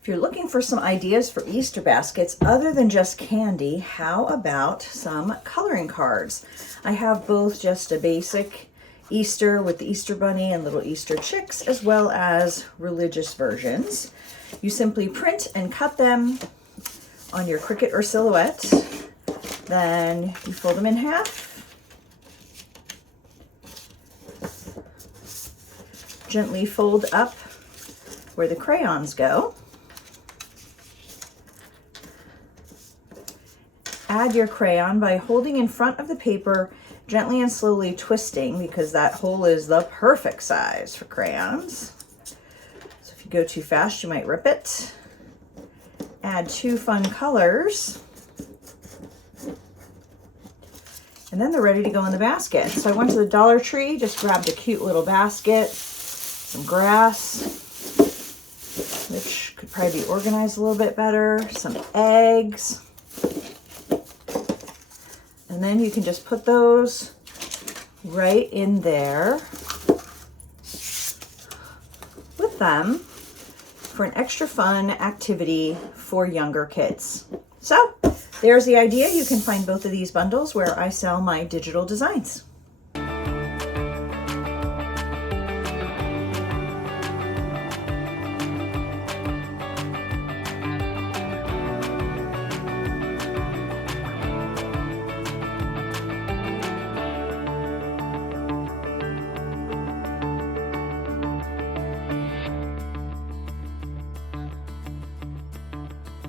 If you're looking for some ideas for Easter baskets other than just candy, how about some coloring cards? I have both just a basic Easter with the Easter Bunny and little Easter chicks, as well as religious versions. You simply print and cut them on your Cricut or Silhouette. Then you fold them in half. Gently fold up where the crayons go. Add your crayon by holding in front of the paper, gently and slowly twisting, because that hole is the perfect size for crayons. So if you go too fast, you might rip it. Add 2 fun colors. And then they're ready to go in the basket. So I went to the Dollar Tree, just grabbed a cute little basket, some grass, which could probably be organized a little bit better, some eggs. And then you can just put those right in there with them for an extra fun activity for younger kids. So there's the idea. You can find both of these bundles where I sell my digital designs.